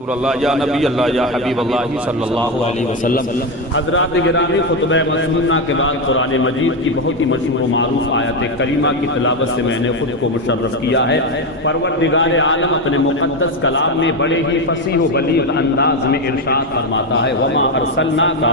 اللہ یا نبی اللہ یا حبیب اللہ صلی اللہ علیہ وسلم۔ حضرات گرامی، خطبہ مسنونہ کے بعد قرآن مجید کی بہت ہی مشہور و معروف آیت کریمہ کی تلاوت سے میں نے خود کو مشرف کیا ہے۔ پروردگار عالم اپنے مقدس کلام میں بڑے ہی فصیح و بلیغ انداز میں ارشاد فرماتا ہے، وَمَا أَرْسَلْنَاكَ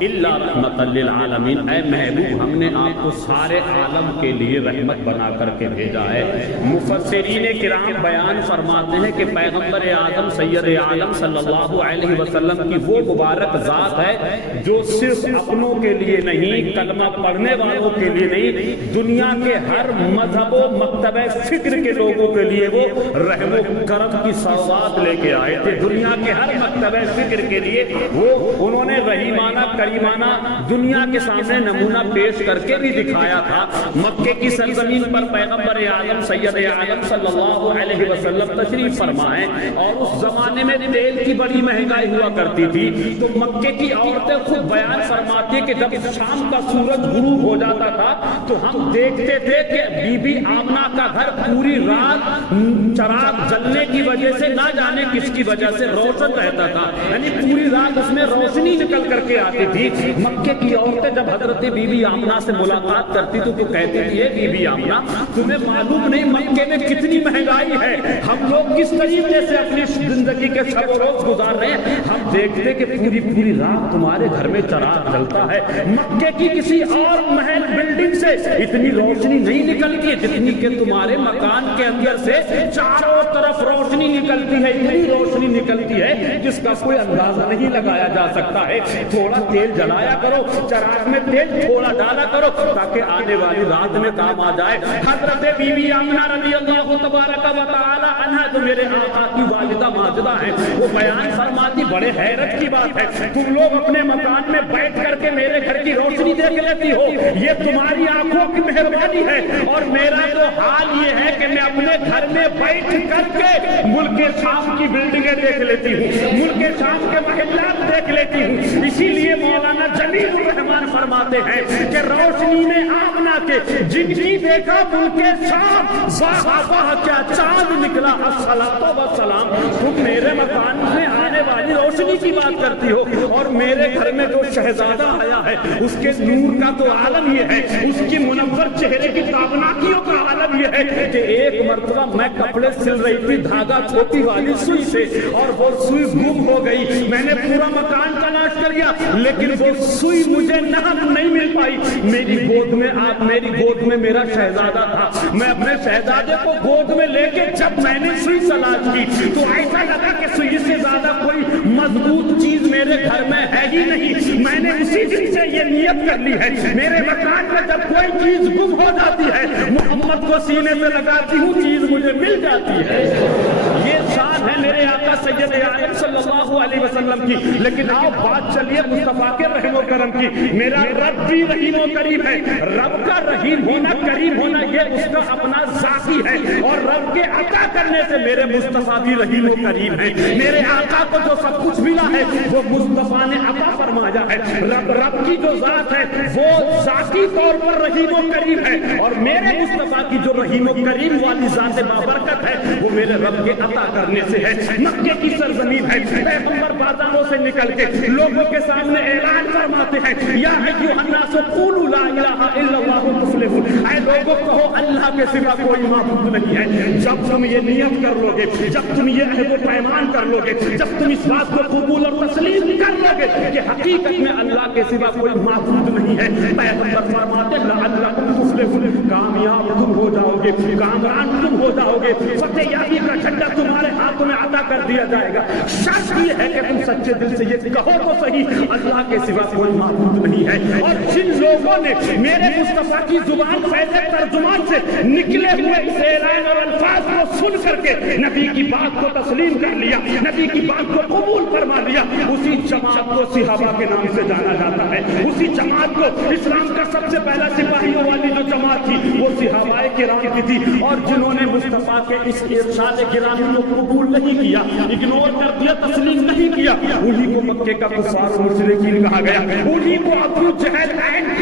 إِلَّا رَحْمَةً لِّلْعَالَمِينَ، اے محبوب ہم نے آپ کو سارے عالم کے لیے رحمت بنا کر کے بھیجا ہے۔ مفسرین کرام بیان فرماتے ہیں کہ پیغمبر اعظم سید عالم صلی اللہ علیہ وسلم کی وہ مبارک ذات ہے جو صرف اپنوں کے لیے نہیں، کلمہ پڑھنے والوں کے لیے نہیں، دنیا کے ہر مذہب و مکتبہ فکر کے لوگوں کے لیے وہ رحم و کرم کی سوغات لے کے آئے تھے۔ دنیا کے ہر مکتبہ فکر کے لیے وہ انہوں نے رحیمانہ کریمانہ دنیا کے سامنے نمونہ پیش کر کے بھی دکھایا تھا۔ مکے کی سرزمین پر پیغمبر اعظم سید عالم صلی اللہ علیہ وسلم تشریف فرما ہے، اور اس زمانے میں تیل کی بڑی مہنگائی ہوا کرتی تھی، تو مکے کی عورتیں خود بیان فرماتی کہ جب شام کا سورج غروب ہو جاتا تھا تو ہم دیکھتے تھے کہ بی بی آمنہ کا گھر پوری رات چراغ جلنے کی وجہ سے نہ جانے کس کی وجہ سے روشن رہتا تھا، یعنی پوری رات اس میں روشنی نکل کر کے آتی تھی۔ مکے کی عورتیں جب حضرت بی بی آمنہ سے ملاقات کرتی تو وہ کہتی تھی، اے بی بی آمنہ تمہیں معلوم نہیں مکے میں کتنی مہنگائی ہے، ہم لوگ کس طریقے سے اپنی زندگی کے شب و روز گزار رہے ہیں، ہم دیکھتے کہ پوری رات تمہارے گھر میں چراغ جلتا ہے۔ مکے کی کسی اور محل بلڈنگ سے اتنی روشنی نہیں نکلتی جتنی کہ تمہارے مکان کے اندر سے چاروں طرف روشنی نکلتی ہے، اتنی روشنی نکلتی ہے جس کا کوئی اندازہ نہیں لگایا جا سکتا ہے۔ تھوڑا تیل جلایا کرو، چراغ میں تیل تھوڑا ڈالا کرو تاکہ آنے والی رات میں کام آ جائے۔ حضرت بی بی آمنہ رضی اللہ تبارک و تعالی عنہا جو میرے آقا کی والدہ ماجدہ ہے، وہ بیان فرماتی بڑے حیرت کی بات ہے، تم لوگ اپنے مکان میں بیٹھ کر کے میرے گھر کی روشنی دیکھ لیتی ہو، یہ تمہاری آنکھوں کی مہربانی ہے، اور میرا تو حال یہ ہے کہ میں اپنے گھر میں بیٹھ کر کے ملک شام کی بلڈنگیں دیکھ لیتی ہوں، ملک شام کے محلات دیکھ لیتی ہوں۔ اسی لیے مولانا جلیل الرحمن فرماتے ہیں کہ روشنی نے آمنہ کے جن کی دیکھا ملک شام واہ کیا چاند نکلا، الصلاۃ والسلام، تم میرے مکان میں آنے والی روشنی کی بات کرتی ہو، اور میرے گھر میں جو شہزادہ آیا ہے اس کے نور کا تو عالم یہ ہے، اس کی منور چہرے کی تابناکیوں کا عالم یہ ہے کہ ایک مرتبہ میں کپڑے سل رہی تھی دھاگا چھوٹی والی سوئی سے، اور وہ سوئی گم ہو گئی، میں نے پورا مکان تلاش کر لیا لیکن وہ سوئی مجھے نہیں مل پائی۔ میری گود میں میرا شہزادہ تھا، میں اپنے شہزادے کو گود میں لے کے جب میں نے سوئی تلاش کی تو ایسا لگا کہ سوئی سے زیادہ کوئی مضبوط چیز میرے گھر میں ہے ہی نہیں۔ میں نے اسی دن سے یہ نیت کر لی ہے، میرے مکان میں جب کوئی چیز گم ہو جاتی ہے محمد کو سینے سے لگاتی ہوں، چیز مجھے مل جاتی ہے۔ یہ شان ہے میرے آقا سید عالم صلی اللہ علیہ وسلم کی۔ لیکن آؤ بات چلیے مصطفیٰ کے رحم و کرم کی۔ میرا رب بھی رحیم و کریم ہے، رب کا رحیم ہونا کریم ہونا یہ اس کا اپنا ذاتی ہے، اور رب کے عطا کرنے سے میرے مصطفیٰ بھی رحیم و کریم ہے۔ میرے آقا کو جو سب کچھ ملا ہے وہ مصطفیٰ نے عطا فرمایا ہے۔ رب کی جو ذات ہے وہ ذاتی طور پر رحیم و کریم ہے، اور میرے مصطفیٰ کی جو رحیم و کریم والی ذات بابرکت ہے وہ میرے رب کے عطا کرنے سے ہے۔ مکے کی سرزمین ہے، پیغمبر بازاروں سے نکل کے لوگوں کے سامنے اعلان فرماتے ہیں، یا ایھا الناس قولوا لا الہ الا اللہ تفلحون، اے لوگوں کہو اللہ کے سوا کوئی معبود نہیں ہے۔ جب تم یہ نیت کر لو گے، جب تم یہ عہد و پیمان کر لو گے، جب تم اس بات کو قبول اور تسلیم کر لو گے کہ حقیقت میں اللہ کے سوا کوئی معبود نہیں ہے، پیغمبر فرماتے ہیں لعلکم تفلحون، کامیاب تم ہو جاؤ گے، کامران تم ہو جاؤ گے، فتح یابی کا جھنڈا تمہارے ہاتھوں میں عطا کر دیا جائے گا۔ شرط یہ ہے کہ تم سچے دل سے یہ کہو تو صحیح اللہ کے سوا کوئی معبود نہیں ہے۔ اور جن لوگوں نے میرے مصطفیٰ کی زبان فیض ترجمان سے نکلے ہوئے اس اعلان اور الفاظ کو سن کر کے نبی کی بات کو تسلیم کر لیا، نبی کی بات کو قبول فرما لیا، اسی جماعت کو صحابہ کے نام سے جانا جاتا ہے۔ اسی جماعت کو اسلام کا سب سے پہلا سپاہیوں والی جو جماعت تھی وہ صحابہ کرام کی تھی، اور جنہوں نے مصطفیٰ کے اس ارشاد گرامی کو قبول نہیں کیا، اگنور کر دیا، تسلیم نہیں نہیں کیا انہی کو مکے کا کفار و مشرکین کہا گیا، انہی کو ابو جہل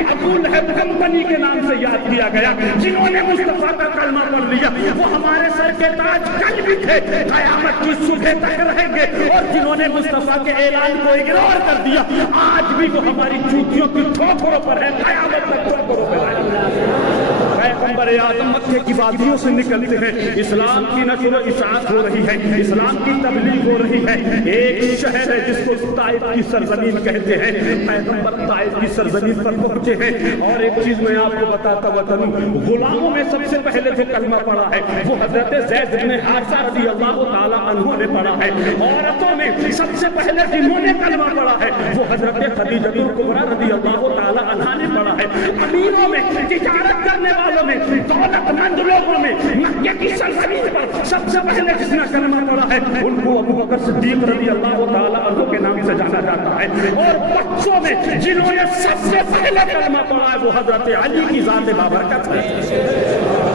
ابو لہب کمپنی کے نام سے یاد کیا گیا۔ جنہوں نے مصطفیٰ کا کلمہ پڑھ لیا وہ ہمارے سر کے تاج کل بھی تھے، قیامت کی صبح تک رہیں گے، اور جنہوں نے مصطفیٰ کے اعلان کو اگنور کر دیا آج بھی وہ ہماری چوٹیوں کی ٹھوکروں پر ہے، قیامت تک ٹھوکروں پر ہے۔ پیغمبر اعظم مکے کی وادیوں سے نکلتے ہیں، اسلام کی نشر و اشاعت ہو رہی ہے، اسلام کی تبلیغ ہو رہی ہے۔ ایک شہر ہے جس کو طائف کی سرزمین کہتے ہیں، پیغمبر طائف کی سرزمین پر پہنچے ہیں، اور ایک چیز میں آپ کو بتاتا ہوا چلوں، غلاموں میں سب سے پہلے جو کلمہ پڑھا ہے وہ حضرت زید بن حارثہ رضی اللہ تعالی عنہ نے پڑھا ہے۔ عورتوں میں سب سے پہلے جنہوں نے کلمہ پڑھا ہے وہ حضرت خدیجہ الکبریٰ رضی اللہ تعالی عنہا نے پڑھا ہے۔ امیروں میں، تجارت کرنے والوں میں، دولت مند لوگوں میں، مکے کی سرزمین پر سب سے پہلے جس نے کلمہ پڑھا ہے ان کو ابو بکر صدیق رضی اللہ تعالی عنہ کے نام سے جانا جاتا ہے۔ اور بچوں میں جنہوں نے سب سے پہلے کلمہ پڑھا ہے وہ حضرت علی کی ذات بابرکت ہے۔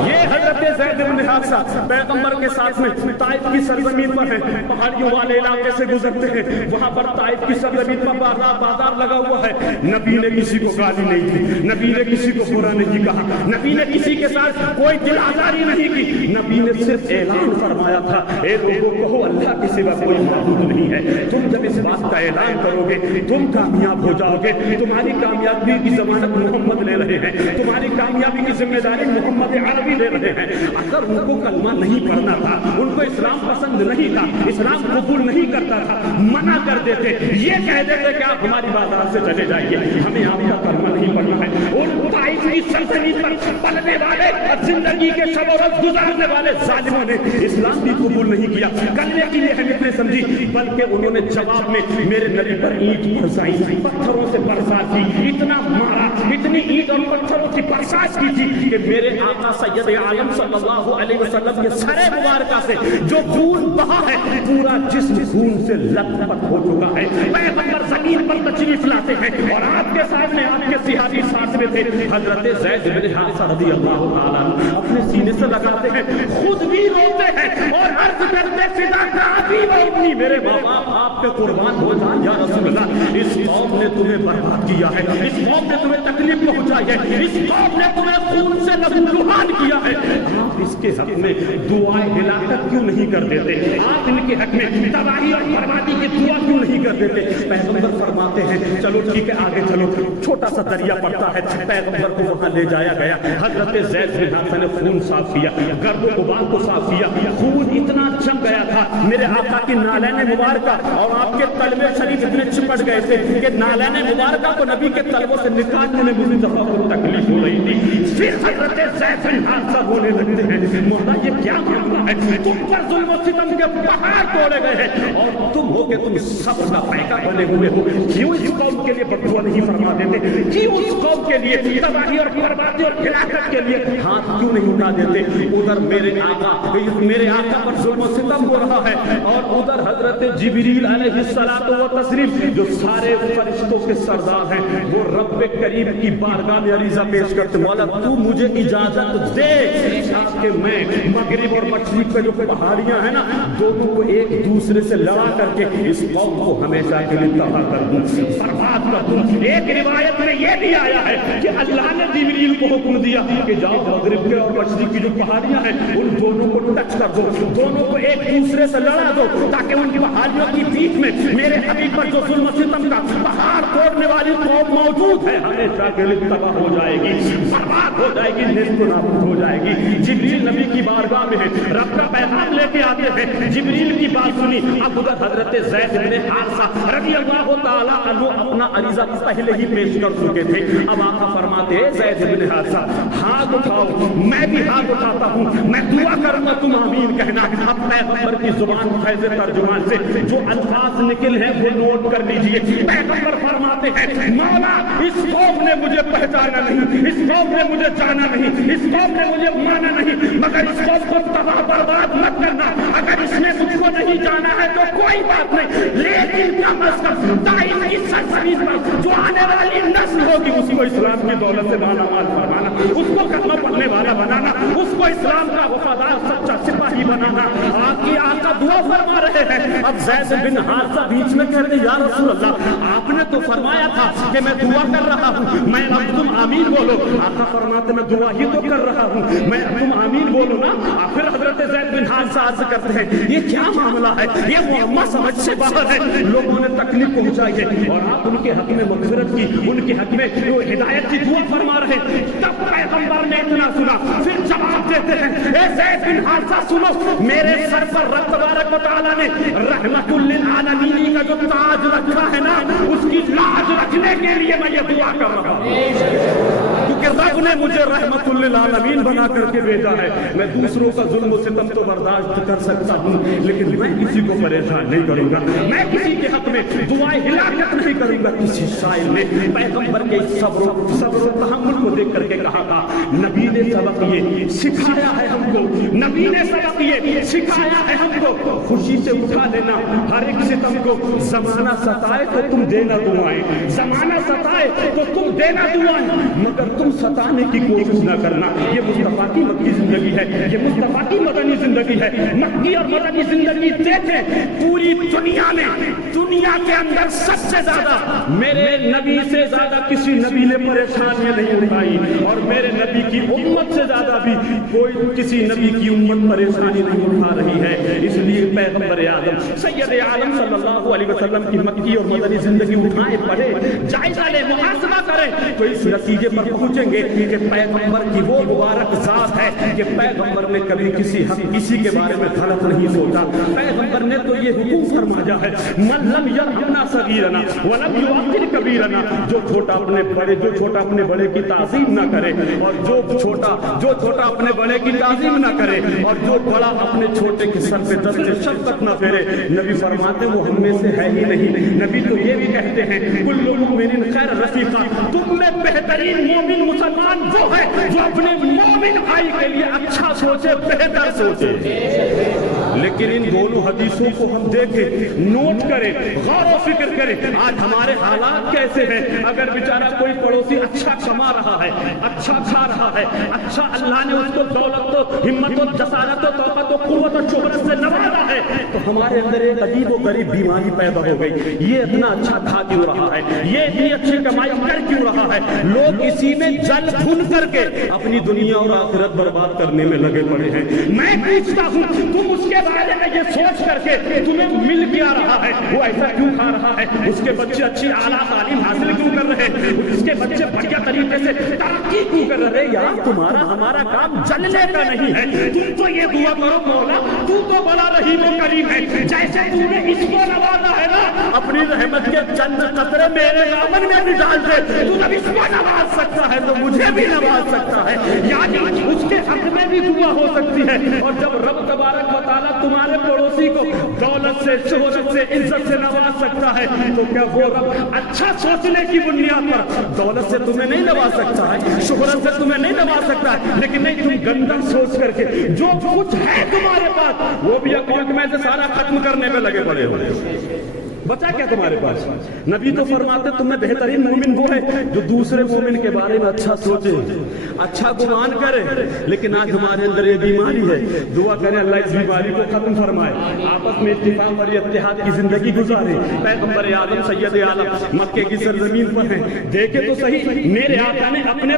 یہ حضرت زید بن حارثہ پیغمبر کے ساتھ میں طائف کی سرزمین پر ہیں، پہاڑیوں والے علاقے سے گزرتے ہیں، وہاں پر طائف کی سرزمین پر بازار لگا ہوا ہے۔ نبی نے کسی کو گالی نہیں دی، نبی نے کسی کو برا نہیں کہا، نبی نے کسی کے ساتھ کوئی دل آزاری نہیں کی، نبی نے صرف اعلان فرمایا تھا، اے لوگوں کہو اللہ کے سوا کوئی معبود نہیں ہے۔ تم جب اس بات کا اعلان کرو گے تم کامیاب ہو جاؤ گے، تمہاری کامیابی کی ضمانت محمد لے رہے ہیں، تمہاری کامیابی کی ذمہ داری محمد عربی لے رہے ہیں۔ اگر ان کو کلمہ نہیں پڑھنا تھا، ان کو اسلام پسند نہیں تھا، اسلام قبول نہیں کرتا تھا، منع کر دیتے، یہ کہہ دیتے کہ آپ ہماری بازار سے چلے جائیے، ہمیں آپ کا کلمہ نہیں پڑھنا ہے۔ ان طائف کی سلطنت پر پلنے والے اور زندگی کے شب و روز گزارنے والے ظالموں نے اسلام بھی قبول نہیں کیا، کلمے کی اہمیت نہیں سمجھی، بلکہ انہوں نے جواب میں میرے نبی پر اینٹ برسائی، پتھروں سے برسات کی، اتنا مارا، اتنی اینٹ اور پتھروں کی برسات کی تھی کہ میرے آقا سید عالم صلی اللہ علیہ وسلم کے سر مبارکہ سے جو خون بہا ہے پورا جسم خون سے لت پت ہو چکا ہے۔ پیغمبر زمین پر تشریف لاتے ہیں اور آپ کے سامنے آپ کے صحابی ساتھ میں تھے، حضرت زید بن حارثہ رضی اللہ تعالیٰ اپنے سینے سے لگاتے ہیں، خود بھی روتے ہیں اور عرض کرتے فداک ابی و امی، میرے ماں باپ آپ پہ قربان ہو جائیں یا رسول اللہ، اس قوم نے تمہیں برباد کیا ہے، اس قوم نے تمہیں تکلیف پہنچائی ہے، اس قوم نے تمہیں خون سے لہولہان کیا ہے، آپ اس کے حق میں دعائیں ہلاکت کیوں نہیں کر دیتے؟ آپ ان کے حق میں تباہی اور بربادی کی دعا کیوں نہیں کر دیتے؟ پیغمبر فرماتے ہیں چلو ٹھیک ہے آگے چلو، چھوٹا سا دریا پڑتا ہے، پیغمبر کو وہاں لے جایا گیا، حضرت زید بن حارثہ نے خون صاف کیا، گرد و غبار کو صاف کیا، خون اتنا جم گیا تھا میرے آقا کی نالین مبارکہ اور آپ کے تلوے شریف اتنے چپٹ گئے تھے کہ نالین مبارکہ کو نبی کے تلووں سے نکالنے میں مجھے دفعہ کو تکلیف ہو رہی تھی۔ پھر حضرت زید بن حارثہ بولنے لگتے ہیں مولا یہ کیا معاملہ ہے، تم پر ظلم و ستم کے پہاڑ توڑے گئے ہیں اور تم ہو کہ تم سب کا پیکا بنے ہوئے ہو، کیوں اس قوم کے لیے بددعا نہیں فرما دیتے، کیوں اس قوم کے لیے تباہی اور بربادی اور ہلاکت کے لیے ہاتھ کیوں نہیں اٹھا دیتے؟ ادھر میرے آقا پر ظلم و ستم ہو رہا ہے اور ادھر حضرت جبریل علیہ الصلوۃ والتسلیم جو سارے فرشتوں کے سردار ہیں وہ رب کریم کی بارگاہ میں عریضہ پیش کرتے مولا تو مجھے اجازت دے کہ میں مغرب اور مشرق پہ جو پہاڑیاں ہیں نا دونوں کو ایک دوسرے سے لڑا کر کے اس قوم کو ہمیشہ کے لیے تباہ کر دوں، برباد کر دوں۔ ایک روایت میں یہ بھی آیا ہے کہ اللہ نے جبریل کو حکم دیا کہ جاؤ مغرب کے اور مشرق کی جو پہاڑیاں ہیں ان دونوں کو ٹچ کر دو، دونوں کو ایک دوسرے سے لڑا دو تاکہ ان کی پہاڑیوں کی بیچ میں میرے حبیب پر جو ظلم و ستم کا پہاڑ توڑنے والی قوم موجود ہے ہمیشہ کے لیے تباہ ہو جائے گی، برباد ہو جائے گی، نیست و نابود ہو جائے گی۔ جبریل نبی کی بارگاہ میں ہے، رب کا پیغام لے کے آتے ہیں، جبریل کی بات سنی، اب ادھر حضرت زید بن حارثہ رضی اللہ تعالیٰ عنہ اپنا عریضہ پہلے ہی پیش کر چکے تھے۔ اب آقا فرماتے ہیں زید بن حارثہ ہاتھ اٹھاؤ، میں بھی ہاتھ اٹھاتا ہوں، میں دعا کروں گا تم آمین کہنا۔ اب پیغمبر کی زبان فیض ترجمان سے جو الفاظ نکل ہیں وہ نوٹ کر لیجئے۔ پیغمبر فرماتے ہیں مولا اس قوم نے مجھے پہچانا نہیں، اس قوم نے مجھے جانا نہیں، اس قوم نے مجھے مانا نہیں، مگر اس قوم کو تباہ برباد مت کرنا، اگر اس نے مجھ کو نہیں جانا ہے تو کوئی بات نہیں، لیکن کم از کم طائف کی سرزمین پر جو آنے والی نسل ہوگی اس کو اسلام کی دولت سے مالا مال فرمانا، اس کو کلمہ پڑھنے والا بنانا، اس کو اسلام کا وفادار سچا سپاہی بنانا۔ آپ کی آقا دعا فرما رہے ہیں. اب زید بن حارثہ بیچ میں کہتے ہیں یا رسول اللہ آپ نے تو فرمایا تھا کہ میں دعا کر رہا ہوں, میں اب تم آمین بولو. آقا فرماتے میں دعا ہی تو کر رہا ہوں, میں تم آمین بولو نا. پھر حضرت زید بن حارثہ عرض کرتے ہیں یہ کیا معاملہ ہے, یہ معاملہ سمجھ سے باہر ہے, لوگوں نے تکلیف پہنچائی ہے اور آپ ان کے حق میں مغفرت کی, ان کے حق میں ہدایت کی دعا فرما رہے ہیں. تب پیغمبر نے اتنا سنا پھر جواب دیتے ہیں اے زید بن حارثہ سنو, میرے سر پر رب تبارک و تعالیٰ نے رحمت للعالمین کا جو تاج رکھا ہے نا, اس کی لاج رکھنے کے لیے میں یہ دعا کر رہا ہوں, کیونکہ رب نے مجھے رحمت للعالمین بنا کر کے بھیجا ہے. میں دوسروں کا ظلم و ستم تو برداشت کر سکتا ہوں, لیکن میں کسی کو پریشان نہیں کروں گا, میں کسی کے حق میں دعائیں ہلاکت نہیں کروں گا. کسی شاعر نے پیغمبر کے صبر و تحمل کو دیکھ کر کے کہا تھا نبی نے سبق یہ سکھایا ہے ہم کو, نبی نے سبق یہ سکھایا ہے ہم کو, خوشی سے اٹھا لینا ہر ایک ستم کو. زمانہ ستائے تو تم دینا دعائیں, زمانہ ستائے تو تم دینا دعائیں, مگر تم ستانے کی کوشش نہ کرنا. یہ مصطفیٰ کی مکی زندگی ہے, یہ مصطفیٰ کی مدنی زندگی ہے. مکی اور مدنی زندگی دیکھیں پوری دنیا میں, دنیا کے اندر سب سے زیادہ میرے نبی سے زیادہ کسی نبی نے پریشانیاں نہیں اٹھائی, اور میرے نبی کی امت سے زیادہ بھی کوئی کسی نبی کی امت پریشانی نہیں اٹھا رہی ہے. اس لیے پیغمبر اعظم سید عالم صلی اللہ علیہ وسلم کی مکی اور مدنی زندگی اٹھائے, پڑھے, جائزہ لے, محاسبہ کریں تو اس نتیجے پر پہنچیں گے کہ پیغمبر کی وہ مبارک ذات ہے کہ پیغمبر نے کبھی کسی کے بارے میں غلط نہیں سوچا. پیغمبر نے تو یہ حکم فرمایا ہے من لم یرحمنا صغیرنا ولم یوقر کبیرنا, جو چھوٹا اپنے بڑے کی تعظیم نہ کرے, اور جو چھوٹا اپنے بڑے کی تعظیم نہ کرے, اور جو بڑا اپنے چھوٹے کے سر پہ دست شفقت نہ پھیرے. نبی فرماتے وہ ہم میں سے ہے ہی نہیں. نبی تو یہ بھی کہتے ہیں کل مومن خیر رفیقا, تم میں بہترین مومن مسلمان وہ ہے جو اپنے مومن بھائی کے لیے اچھا سوچے, بہتر سوچے. لیکن ان دونوں حدیثوں کو ہم دیکھیں, نوٹ کریں, غور و فکر کریں. آج ہمارے حالات کیسے ہیں؟ اگر بیچارہ کوئی پڑوسی اچھا کما رہا ہے, اچھا کھا رہا ہے, اچھا اللہ نے اس کو دولت و ہمت و جسارت و طاقت و قوت و شہرت سے نوازا ہے, تو ہمارے اندر ایک عجیب و غریب بیماری پیدا ہو گئی. یہ اتنا اچھا کھا کیوں رہا ہے, یہ اتنی اچھی کمائی کر کیوں رہا ہے؟ لوگ اسی میں جل بھن کر کے اپنی دنیا اور آخرت برباد کرنے میں لگے پڑے ہیں. میں پوچھتا ہوں تم اس کے بارے میں یہ سوچ کر کے تمہیں مل کیا رہا ہے, وہ ایسا کیوں کھا رہا ہے, اس کے بچے اچھی اعلیٰ تعلیم حاصل کیوں کر رہے ہیں, اس کے بچے بڑھیا طریقے سے ترقی کیوں کر رہے ہیں؟ یار تمہارا ہمارا کام جلنے کا نہیں ہے. تم تو یہ دعا کرو مولا تو بڑا رحیم و کریم ہے, جیسے تم نے اس کو نوازا ہے نا, اپنی رحمت کے چند قطرے میرے دامن میں بھی ڈال دے. تو جب اس کو نواز سکتا ہے تو مجھے بھی نواز سکتا ہے, یعنی اس کے حق میں بھی دعا ہو سکتی ہے. اور جب رب تبارک و تعالیٰ تمہارے پڑوسی کو دولت سے, شہرت سے, عزت سے نواز سکتا ہے, تو کیا وہ رب اچھا سوچنے کی بنیاد پر دولت سے تمہیں نہیں نواز سکتا ہے, شہرت سے تمہیں نہیں نواز سکتا ہے؟ لیکن نہیں, تم گندا سوچ کر کے جو کچھ ہے تمہارے پاس وہ بھی اکاؤنٹ میں سے سارا ختم کرنے میں لگے پڑے ہو. بچا کیا تمہارے پاس؟ نبی تو فرماتے تم میں بہترین مومن وہ ہے جو دوسرے مومن کے بارے میں اچھا سوچے, اچھا گمان کرے. لیکن آج ہمارے اندر یہ بیماری ہے. دعا کریں اللہ اس بیماری کو ختم فرمائے, آپس میں اتفاق اور اتحاد کی زندگی گزارے. پیغمبر اعظم سید عالم مکے کی سرزمین پر ہیں, دیکھے تو صحیح میرے آقا نے اپنے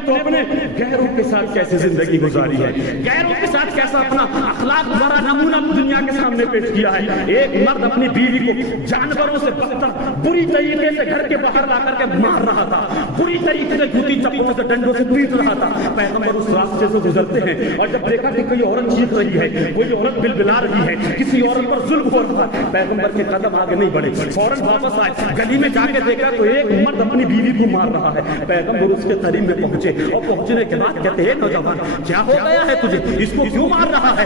غیروں کے ساتھ کیسے زندگی گزاری ہے, غیروں کے ساتھ کیسا اپنا اخلاق بڑا نمونہ دنیا کے سامنے پیش کیا ہے. ایک مرد اپنی بیوی کو جانوروں سے بدتر بری طریقے سے گھر کے باہر لا کر کے مار رہا تھا, بری طریقے سے جوتی چپلوں سے ڈنڈوں سے پیٹ رہا تھا. پیغمبر اس راستے سے گزرتے ہیں اور جب دیکھا کہ کوئی عورت چیخ رہی ہے, کوئی عورت بلبلا رہی ہے, کسی عورت پر ظلم ہو رہا ہے, پیغمبر کے قدم آگے نہیں بڑھے, فوراً واپس آئے, گلی میں جا کے دیکھا تو ایک مرد اپنی بیوی کو مار رہا ہے. پیغمبر اس کے قریب میں پہنچے اور پہنچنے کے بعد کہتے ہیں نوجوان کیا ہو گیا ہے تجھے, اس کو کیوں مار رہا ہے؟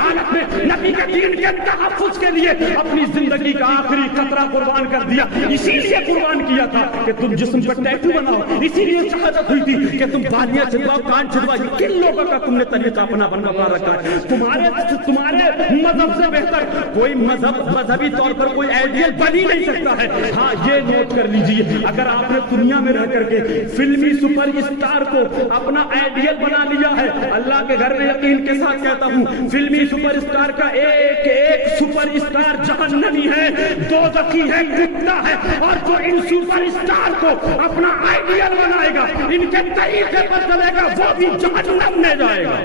حالت میں نبی کے دین کے تحفظ کے لیے اپنی زندگی کا آخری قطرہ قربان کر دیا. اسی لیے قربان کیا تھا کہ تم جسم پر ٹیٹو بناؤ, اسی لیے شہادت ہوئی تھی کہ تم بالیاں چھدواؤ, کان چھدواؤ. کن لوگوں کا تم نے طریقہ اپنا بنوا رکھا ہے؟ تمہارے مذہب سے بہتر کوئی مذہبی طور پر کوئی آئیڈیل بن ہی نہیں سکتا ہے. ہاں یہ نوٹ کر لیجئے, اگر آپ نے دنیا میں رہ کر کے فلمی سپر اسٹار کو اپنا آئیڈیل بنا لیا ہے, اللہ کے گھر میں یقین کے ساتھ کہتا ہوں فلمی سپر اسٹار کا ایک ایک سپر اسٹار جہنمی ہے, دوزخی ہے, کتا ہے. اور جو ان سپر اسٹار کو اپنا آئیڈیل بنائے گا, ان کے طریقے پر چلے گا, وہ بھی جہنم میں جائے گا.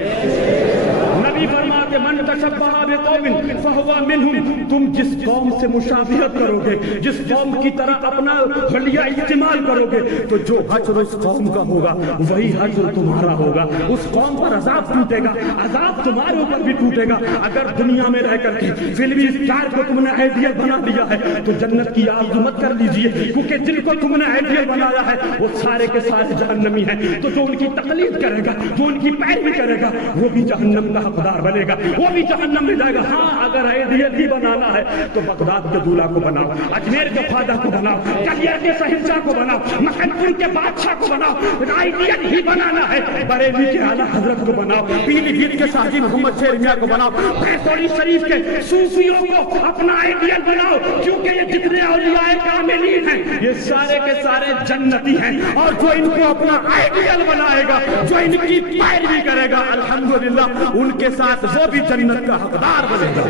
نبی فرماتے من تشبہ بقوم فہو منہم, تم جس قوم سے مشابہت کرو گے, جس قوم کی طرح اپنا حلیہ استعمال کرو گے, تو جو حشر اس قوم کا ہوگا وہی حشر تمہارا ہوگا. اس قوم پر عذاب ٹوٹے گا, عذاب تمہارے اوپر بھی ٹوٹے گا. اگر دنیا میں رہ کر کے فلمی اسٹار کو تم نے آئیڈیل بنا لیا ہے تو جنت کی آرزو مت کر لیجئے, کیونکہ جن کو تم نے آئیڈیل بنایا ہے وہ سارے کے سارے جہنمی ہیں. تو جو ان کی تقلید کرے گا, جو ان کی پیروی کرے گا, وہ بھی جہنم کا حقدار بنے گا, وہ بھی جہنم میں جائے گا. ہاں اگر آئیڈیل ہی بنانا ہے تو بغداد کے دولہا کو بناؤ, اجمیر کے خواجہ کو بناؤ, کلیر کے شہنشاہ کو بناؤ, مکن پور کے بادشاہ کو بناؤ. آئیڈیل ہی بنانا ہے بریلی کے اعلیٰ حضرت کو بناؤ, پیلی بھیت کے شاہجی محمد شیر میاں کو بناؤ, بیتولی شریف کے صوفیوں کو اپنا آئیڈیل بناؤ, کیونکہ یہ جتنے اولیاء کاملین ہیں یہ سارے کے سارے جنتی ہیں. اور جو ان کو اپنا آئیڈیل بنائے گا, جو ان کی پیروی کرے گا, الحمدللہ ان کے ساتھ وہ بھی جنت کا حقدار بنے گا.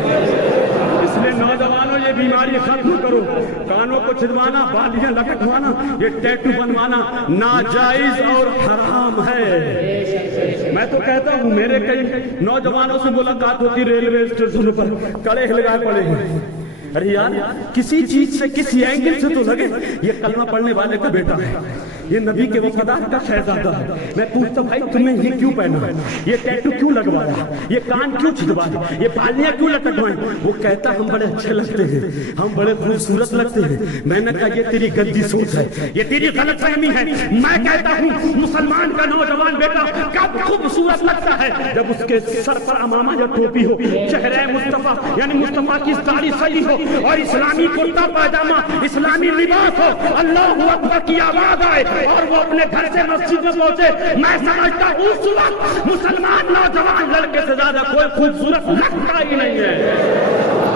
اس لیے نوجوانوں یہ بیماری ختم کرو. کانوں کو چھدوانا, بالیاں لٹکوانا, یہ ٹیٹو بنوانا ناجائز اور حرام ہے. میں تو کہتا ہوں میرے کئی نوجوانوں سے ملاقات ہوتی ریلوے اسٹیشن پر, کڑے ہلگائے پڑے ہیں. ارے یار کسی چیز سے کسی اینگل سے تو لگے یہ کلمہ پڑھنے والے کا بیٹا ہے, یہ نبی کے وفادار کا شہزادہ ہے. میں پوچھتا بھائی تمہیں یہ کیوں پہنا ہے, یہ ٹیٹو کیوں لگوایا, یہ کان کیوں چھدوایا, یہ بالیاں کیوں لٹکوائیں؟ وہ کہتا ہم بڑے اچھے لگتے ہیں, ہم بڑے خوبصورت لگتے ہیں. میں نے کہا یہ تیری گندی سوچ ہے, یہ تیری غلط فہمی ہے. میں کہتا ہوں مسلمان کا نوجوان بیٹا کب خوبصورت لگتا ہے؟ جب اس کے سر پر امامہ یا ٹوپی ہو, چہرہ مصطفیٰ یعنی مصطفیٰ کی داڑھی صحیح ہو, اور اسلامی کرتا پاجامہ, اسلامی لباس ہو, اللہ اکبر کی آواز آئے اور وہ اپنے گھر سے مسجد میں پہنچے. میں سمجھتا ہوں اس وقت مسلمان نوجوان لڑکے سے زیادہ کوئی خوبصورت لگتا ہی نہیں ہے.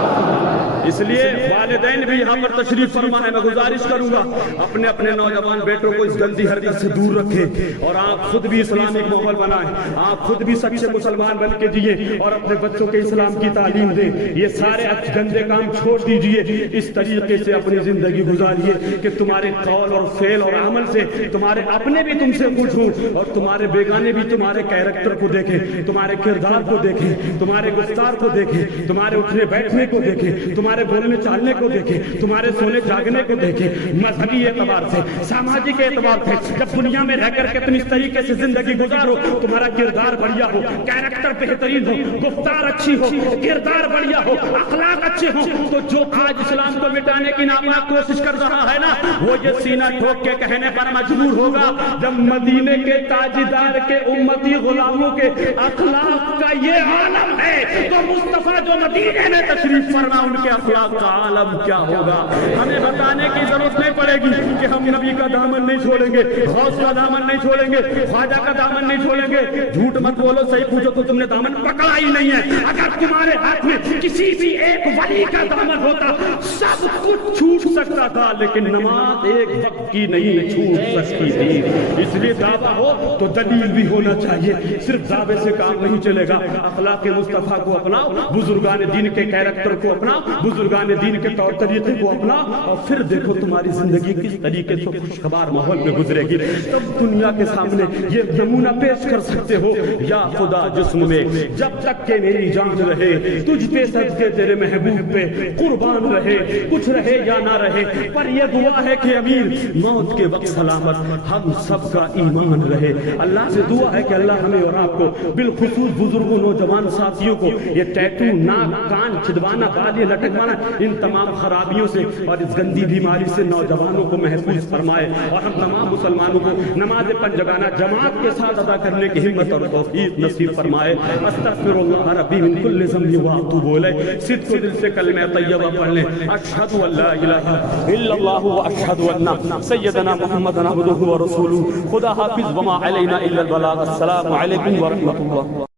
اس لیے والدین بھی یہاں پر تشریف فرما ہے. میں گزارش کروں گا اپنے اپنے نوجوان بیٹوں کو اس گندی حرکت سے دور رکھیں, اور آپ خود بھی اسلامک ماحول بنائیں, آپ خود بھی سچے مسلمان بن کے جیے اور اپنے بچوں کے اسلام کی تعلیم دیں. یہ سارے گندے کام چھوڑ دیجئے, اس طریقے سے اپنی زندگی گزاریے کہ تمہارے قول اور فعل اور عمل سے تمہارے اپنے بھی تم سے خوش ہوں اور تمہارے بیگانے بھی تمہارے کیریکٹر کو دیکھیں, تمہارے کردار کو دیکھیں, تمہارے گفتار کو دیکھیں, تمہارے اٹھنے بیٹھنے کو دیکھیں, تمہارے بولنے چالنے کو دیکھیں, تمہارے سونے جاگنے کو دیکھیں. مذہبی اعتبار سے, سماجی کے اعتبار سے جب دنیا میں رہ کر کے تم اس طریقے سے زندگی گزارو, تمہارا کردار بڑھیا ہو, کیریکٹر بہترین ہو, گفتار اچھی ہو, کردار بڑھیا ہو, اخلاق اچھے ہوں, تو جو آج اسلام کو مٹانے کی ناکام کوشش کر رہا ہے نا, وہ یہ سینہ ٹھوک کے کہنے پر مجبور ہوگا جب مدینے کے تاجدار کے امتی غلاموں کے اخلاق کا یہ عالم ہے, تو مصطفیٰ جو مدینے میں تشریف فرما ان کے اخلاق کا عالم کیا ہوگا. ہمیں بتانے کی ضرورت نہیں پڑے گی کہ ہم نبی کا دامن نہیں چھوڑیں گے, غوث کا دامن نہیں چھوڑیں گے, خواجہ کا دامن نہیں چھوڑیں گے. جھوٹ مت بولو, صحیح پوچھو تو تم نے دامن پکڑا ہی نہیں ہے. اگر تمہارے ہاتھ میں کسی بھی ایک ولی کا دامن ہوتا سب کچھ چھوٹ سکتا تھا, لیکن نماز ایک وقت کی نہیں چھوٹ سکتی تھی. اس لیے دعویٰ ہو تو دلیل بھی ہونا چاہیے, صرف دعوے سے کام نہیں چلے گا. اخلاق مصطفیٰ کو اپناؤ, بزرگان دین کے کیریکٹر کو اپناؤ, بزرگان دین کے طور طریقے کو اپناؤ, اور پھر دیکھو تمہاری زندگی کس طریقے سے خوشگوار ماحول میں گزرے گی. تب دنیا کے سامنے یہ نمونہ پیش کر سکتے ہو, یا خدا جسم میں جب تک کہ میری جان رہے, تجھ پہ صدقے تیرے محبوب پہ قربان رہے, کچھ رہے یا نہ رہے, پر یہ دعا ہے کہ امیر موت کے وقت سلامت ہم سب کا ایمان رہے. اللہ سے دعا ہے کہ اللہ ہمیں اور آپ کو بالخصوص بزرگوں نوجوان ساتھیوں کو کو، یہ ٹیٹو، ناک، کان چھدوانا، بالیں لٹکوانا، ان تمام خرابیوں سے اور اس گندی بیماری سے نوجوانوں کو محفوظ فرمائے، اور ہم تمام مسلمانوں کو نماز پنجگانہ جماعت کے ساتھ ادا کرنے کی ہمت اور توفیق نصیب فرمائے۔ استغفر اللہ ربی من کل ذنب واتوب الیہ، صدق و دل سے کلمہ طیبہ پڑھ لیں، اشہد ان لا الہ الا اللہ واشہد ان سیدنا محمد عبدہ ورسولہ۔ خدا حافظ، وما علینا الا البلاغ۔ السلام علیکم ورحمۃ اللہ۔